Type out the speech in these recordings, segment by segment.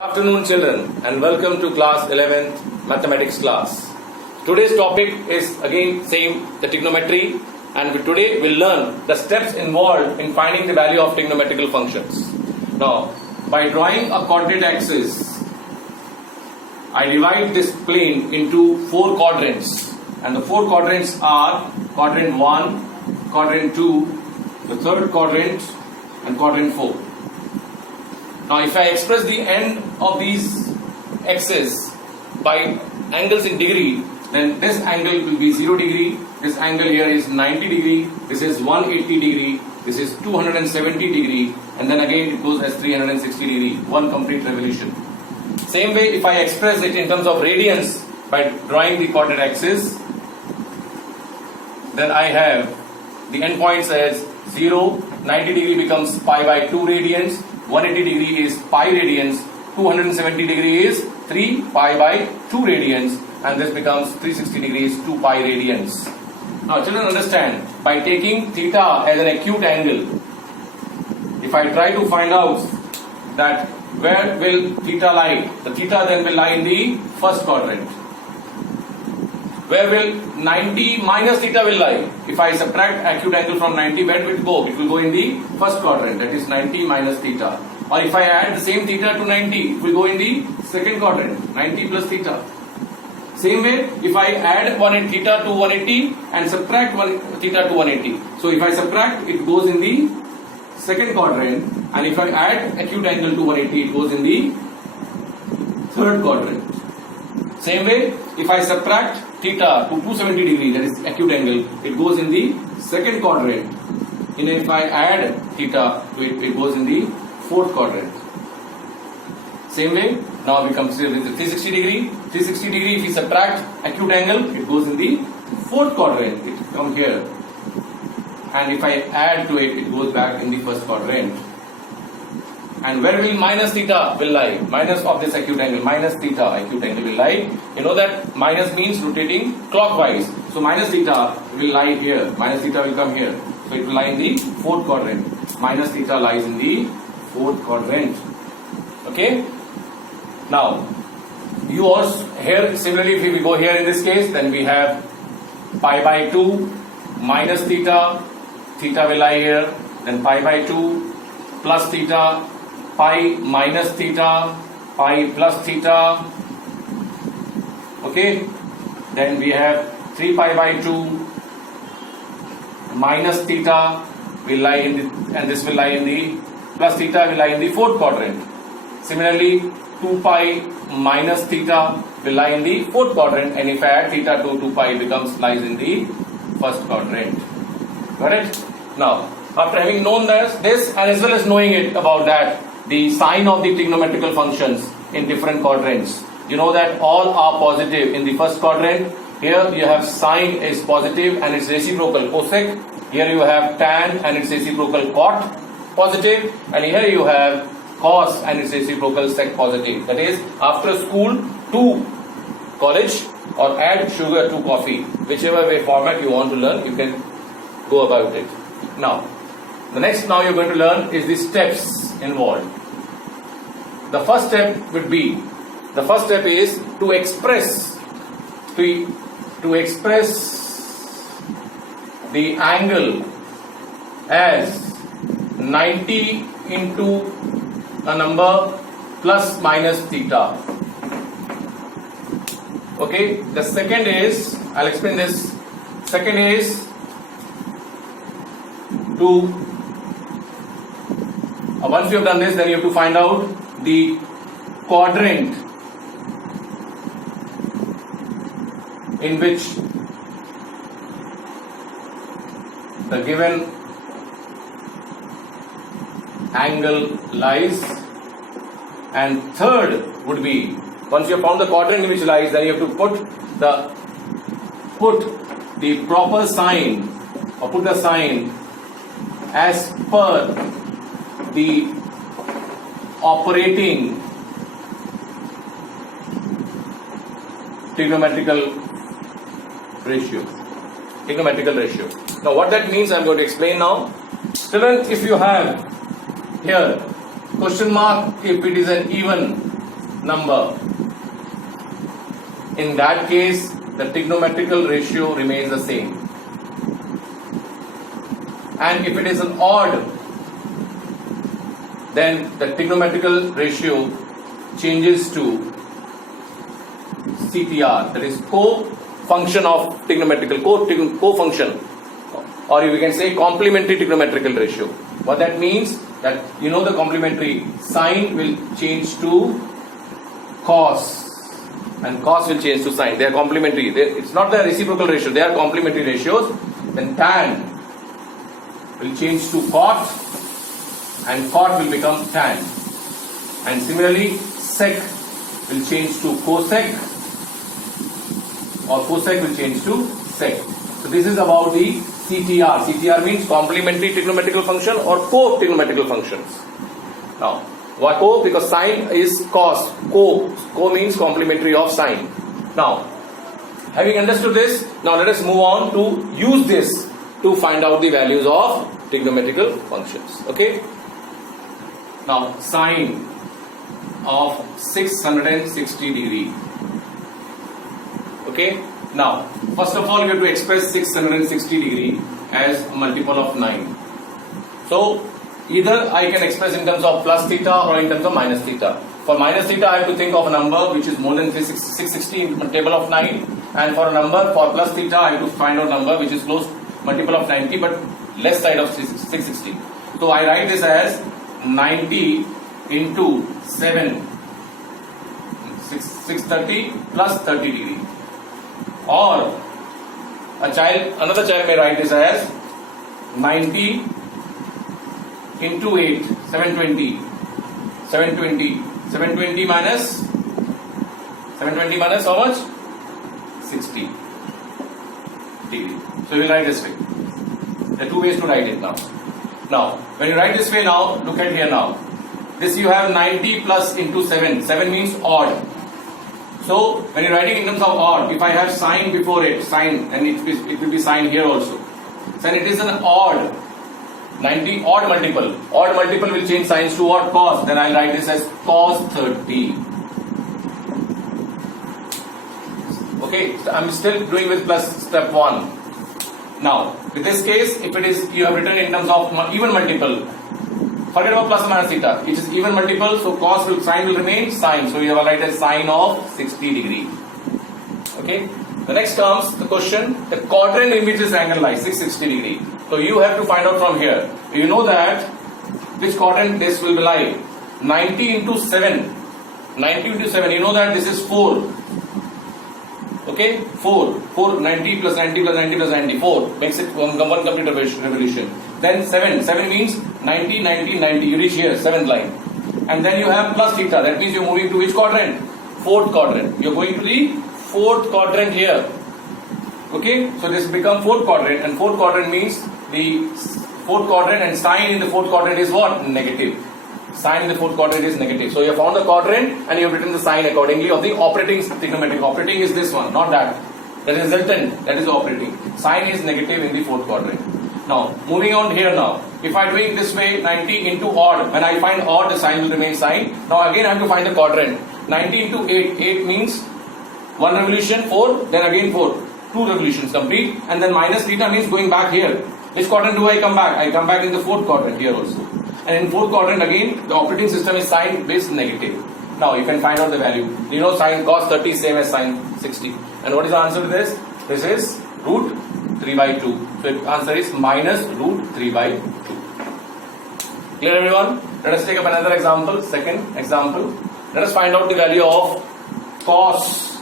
Good afternoon children and welcome to class 11th mathematics class. Today's topic is again same, the trigonometry, and today we'll learn the steps involved in finding the value of trigonometrical functions. Now, by drawing a coordinate axis, I divide this plane into four quadrants, and the four quadrants are quadrant 1, quadrant 2, the third quadrant and quadrant 4. Now if I express the end of these axes by angles in degree, then this angle will be 0 degree, this angle here is 90 degree, this is 180 degree, this is 270 degree, and then again it goes as 360 degree, one complete revolution. Same way if I express it in terms of radians by drawing the coordinate axis, then I have the endpoints as 0, 90 degree becomes pi by 2 radians, 180 degree is pi radians, 270 degree is 3 pi by 2 radians, and this becomes 360 degrees 2 pi radians. Now children understand, by taking theta as an acute angle, if I try to find out that where will theta lie, the theta then will lie in the first quadrant. Where will 90 minus theta will lie? If I subtract acute angle from 90, where will it go? It will go in the first quadrant, that is 90 minus theta. Or if I add the same theta to 90, it will go in the second quadrant, 90 plus theta. Same way, if I add theta to 180 and subtract theta to 180. So if I subtract, it goes in the second quadrant, and if I add acute angle to 180, it goes in the third quadrant. Same way, if I subtract theta to 270 degree, that is acute angle, it goes in the second quadrant. And if I add theta to it, it goes in the fourth quadrant. Same way, now we come to the 360 degree. 360 degree, if we subtract acute angle, it goes in the fourth quadrant. It comes here. And if I add to it, it goes back in the first quadrant. And where will minus theta will lie? Minus of this acute angle, minus theta acute angle will lie. You know that minus means rotating clockwise. So minus theta will lie here. Minus theta will come here. So it will lie in the fourth quadrant. Minus theta lies in the fourth quadrant. Okay? Now, you also here similarly, if we go here in this case, then we have pi by 2 minus theta. Theta will lie here. Then pi by 2 plus theta. Pi minus theta, pi plus theta. Okay, then we have 3 pi by 2 minus theta will lie in the, and this will lie in the plus theta will lie in the fourth quadrant. Similarly, 2 pi minus theta will lie in the fourth quadrant, and if I add theta to 2 pi, it becomes lies in the first quadrant. Got it? Now, after having known this and as well as knowing it about that, the sign of the trigonometrical functions in different quadrants. You know that all are positive in the first quadrant. Here you have sine is positive and its reciprocal cosec. Here you have tan and its reciprocal cot positive. And here you have cos and its reciprocal sec positive. That is, after school to college or add sugar to coffee. Whichever way format you want to learn, you can go about it. Now, the next now you're going to learn is the steps involved. The first step would be, the first step is to express the angle as 90 into a number plus minus theta. Okay, the second is, I'll explain this. Second is to once you have done this, then you have to find out the quadrant in which the given angle lies, and third would be, once you have found the quadrant in which lies, then you have to put the proper sign, or put the sign as per the operating trigonometrical ratio. Now what that means, I am going to explain now. Children, if you have here question mark if it is an even number, in that case the trigonometrical ratio remains the same. And if it is an odd, then the trigonometrical ratio changes to CTR, that is co-function of trigonometrical, co-function, or we can say complementary trigonometrical ratio. What that means, that you know the complementary, sine will change to cos and cos will change to sine. They are complementary. It's not the reciprocal ratio, they are complementary ratios. Then tan will change to cot and cot will become tan. And similarly sec will change to cosec or cosec will change to sec. So this is about the CTR. CTR means complementary trigonometrical function or co-trigonometrical functions. Now, what co? Because sine is cos. Co means complementary of sine. Now, having understood this, now let us move on to use this to find out the values of trigonometrical functions. Okay. Now, sine of 660 degree. Okay. Now, first of all, we have to express 660 degree as a multiple of 9. So, either I can express in terms of plus theta or in terms of minus theta. For minus theta, I have to think of a number which is more than 660 in table of 9. And for a number, for plus theta, I have to find out number which is close multiple of 90 but less side of 660. So, I write this as 90 into 7, 630 plus 30 degree. Or another child may write this as 90 into 8, 720. 720 minus how much? 60 degree. So you will write this way. There are two ways to write it now. Now, when you write this way now, look at here now. This you have 90 plus into 7. 7 means odd. So, when you're writing in terms of odd, if I have sine before it, sine, and it will be sine here also. Then it is an odd, 90 odd multiple. Odd multiple will change sines to what? Cos. Then I'll write this as cos 30. Okay, so I'm still doing with plus step 1. Now, with this case, if it is, you have written in terms of even multiple, forget about plus or minus theta. It is even multiple, so sine will remain sine. So you have write as sine of 60 degree. Okay. The next comes the question, the quadrant in which this angle lies, 660 degree. So you have to find out from here. You know that which quadrant this will lie. 90 into 7. 90 into 7. You know that this is 4. Okay, 4, 90 plus 90 plus 90 plus 94 makes it one complete revolution. Then 7 means 90, 90, 90, you reach here, 7th line. And then you have plus theta, that means you're moving to which quadrant? 4th quadrant. You're going to the 4th quadrant here. Okay, so this becomes 4th quadrant, and 4th quadrant means the 4th quadrant, and sine in the 4th quadrant is what? Negative. Sine in the 4th quadrant is negative. So you have found the quadrant and you have written the sign accordingly of the operating trigonometric. Operating is this one, not that. The resultant, that is the operating. Sine is negative in the 4th quadrant. Now, moving on here now. If I doing this way, 90 into odd. When I find odd, the sign will remain sine. Now again I have to find the quadrant. 90 into 8. 8 means 1 revolution, 4, then again 4. 2 revolutions complete. And then minus theta means going back here. Which quadrant do I come back? I come back in the 4th quadrant here also. And in 4th quadrant again, the operating system is sine based negative. Now you can find out the value. You know sine cos 30 same as sine 60. And what is the answer to this? This is root 3 by 2. So the answer is minus root 3 by 2. Clear everyone? Let us take up another example. Second example. Let us find out the value of cos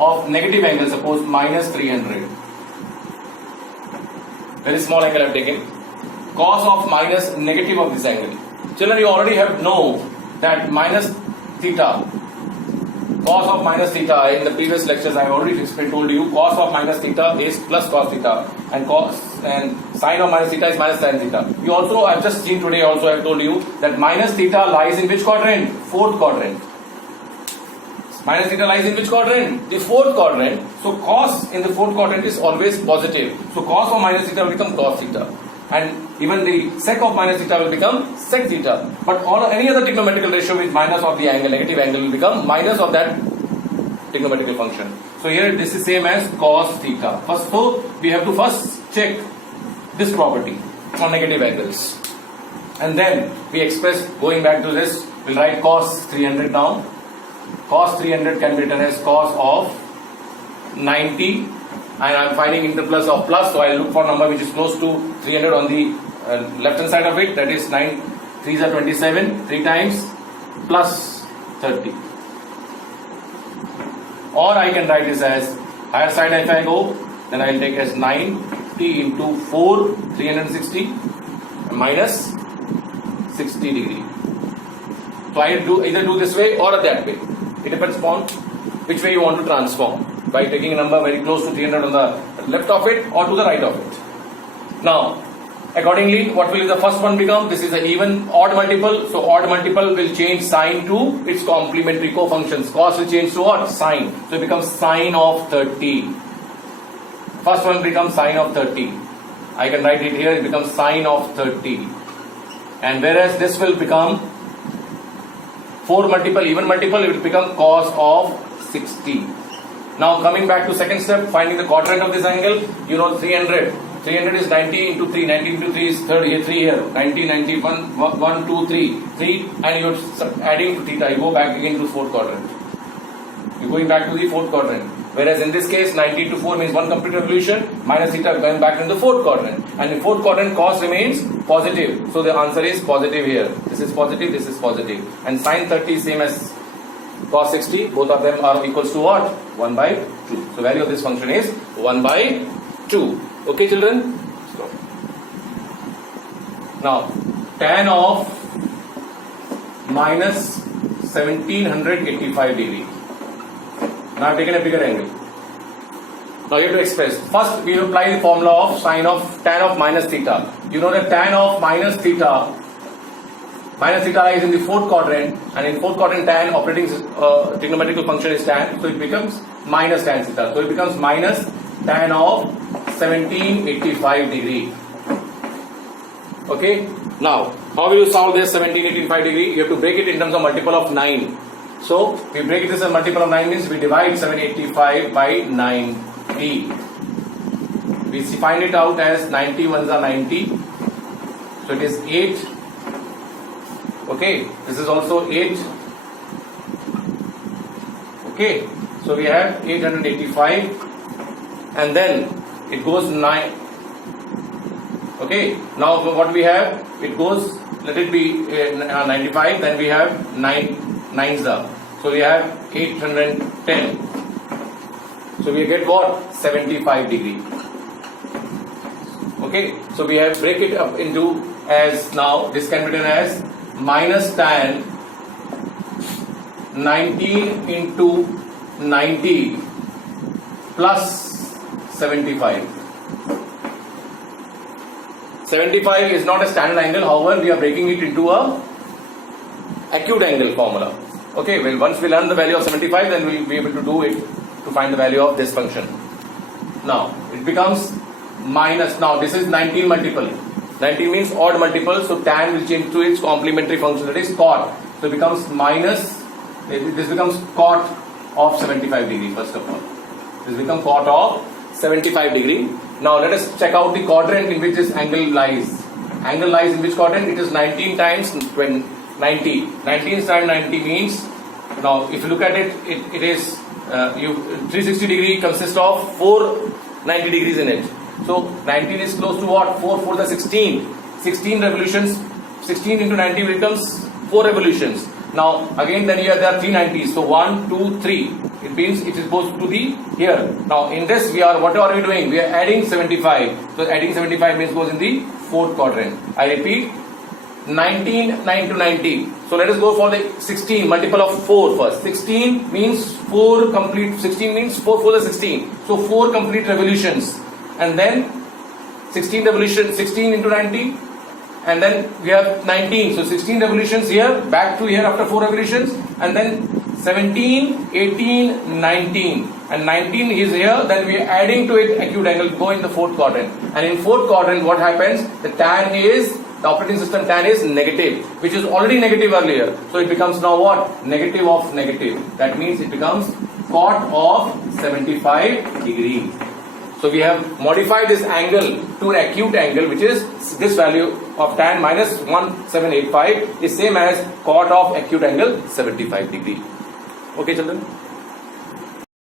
of negative angle. Suppose minus 300. Very small angle I have taken. Cos of minus negative of this angle. Children, you already have know that minus theta, cos of minus theta, in the previous lectures I have already told you, cos of minus theta is plus cos theta, and sine of minus theta is minus sin theta. You also, I have just seen today also, I have told you that minus theta lies in which quadrant? 4th quadrant. Minus theta lies in which quadrant? The 4th quadrant. So cos in the 4th quadrant is always positive. So cos of minus theta will become cos theta. and even the sec of minus theta will become sec theta. But any other trigonometrical ratio with minus of the angle, negative angle, will become minus of that trigonometrical function. So here this is same as cos theta. First, so we have to first check this property on negative angles, and then we express, going back to this, we'll write cos 300 now. Cos 300 can be written as cos of 90, and I'm finding interplus of plus, so I'll look for number which is close to 300 on the left hand side of it, that is 9 3s are 27, 3 times plus 30. Or I can write this as higher side if I go, then I'll take as 90 into 4, 360 minus 60 degree. So I either do this way or that way. It depends upon which way you want to transform, by taking a number very close to 300 on the left of it or to the right of it. Now, accordingly, what will the first one become? This is an even odd multiple, so odd multiple will change sine to its complementary cofunctions. Cos will change to what? Sine. So it becomes sine of 30. First one becomes sine of 30. I can write it here, it becomes sine of 30. And whereas this will become 4 multiple, even multiple, it will become cos of 60. Now coming back to second step, finding the quadrant of this angle, you know 300. 300 is 90 into 3, 90 into 3 is 3 here, 90, 91, 1, 2, 3, 3, and you're adding to theta, you go back again to fourth quadrant. You're going back to the fourth quadrant. Whereas in this case, 90 to 4 means one complete revolution, minus theta going back into the fourth quadrant. And in fourth quadrant, cos remains positive. So the answer is positive here. This is positive, this is positive. And sine 30 is same as cos 60. Both of them are equals to what? 1 by 2. So value of this function is 1 by 2. Okay, children? Stop. Now, tan of minus 1785 degree. Now I've taken a bigger angle. Now you have to express. First, we apply the formula of sine of tan of minus theta. You know that tan of minus theta lies in the fourth quadrant, and in fourth quadrant tan operating trigonometrical function is tan, so it becomes minus tan theta. So it becomes minus tan of 1785 degree. Okay. Now, how will you solve this 1785 degree? You have to break it in terms of multiple of 9. So, we break this as multiple of 9 means we divide 785 by 90. We find it out as 90 ones are 90. So, it is 8. Okay, this is also 8. Okay, so we have 885 and then it goes 9. Okay, now what we have, it goes, let it be 95, then we have 9 nines are. So we have 810. So we get what? 75 degree. Okay, so we have break it up into as now this can be written as minus tan 19 into 90 plus 75. 75 is not a standard angle, however we are breaking it into a acute angle formula. Okay, well once we learn the value of 75, then we will be able to do it to find the value of this function. Now it becomes minus, now this is 19 multiple. 19 means odd multiple, so tan will change to its complementary function, that is cot. So it becomes minus, this becomes cot of 75 degree first of all. This becomes cot of 75 degree. Now let us check out the quadrant in which this angle lies. Angle lies in which quadrant? It is 19 times 20. 90. 19 times 90 means, now if you look at it, it is 360 degree consists of 4 90 degrees in it. So 19 is close to what? 4 for the 16. 16 revolutions. 16 into 90 becomes 4 revolutions. Now again then here there are 3 90s. So 1, 2, 3. It means it is supposed to be here. Now in this what are we doing? We are adding 75. So adding 75 means goes in the fourth quadrant. I repeat. 19, 9 to 90. So let us go for the 16, multiple of 4 first. 16 means 4 complete, 16 means 4 for the 16. So 4 complete revolutions. And then 16 revolutions, 16 into 90. And then we have 19. So 16 revolutions here, back to here after 4 revolutions. And then 17, 18, 19. And 19 is here, then we are adding to it acute angle, go in the fourth quadrant. And in fourth quadrant, what happens? The operating system tan is negative, which is already negative earlier. So it becomes now what? Negative of negative. That means it becomes cot of 75 degree. So we have modified this angle to an acute angle, which is this value of tan minus 1785 is same as cot of acute angle 75 degree. Okay, children?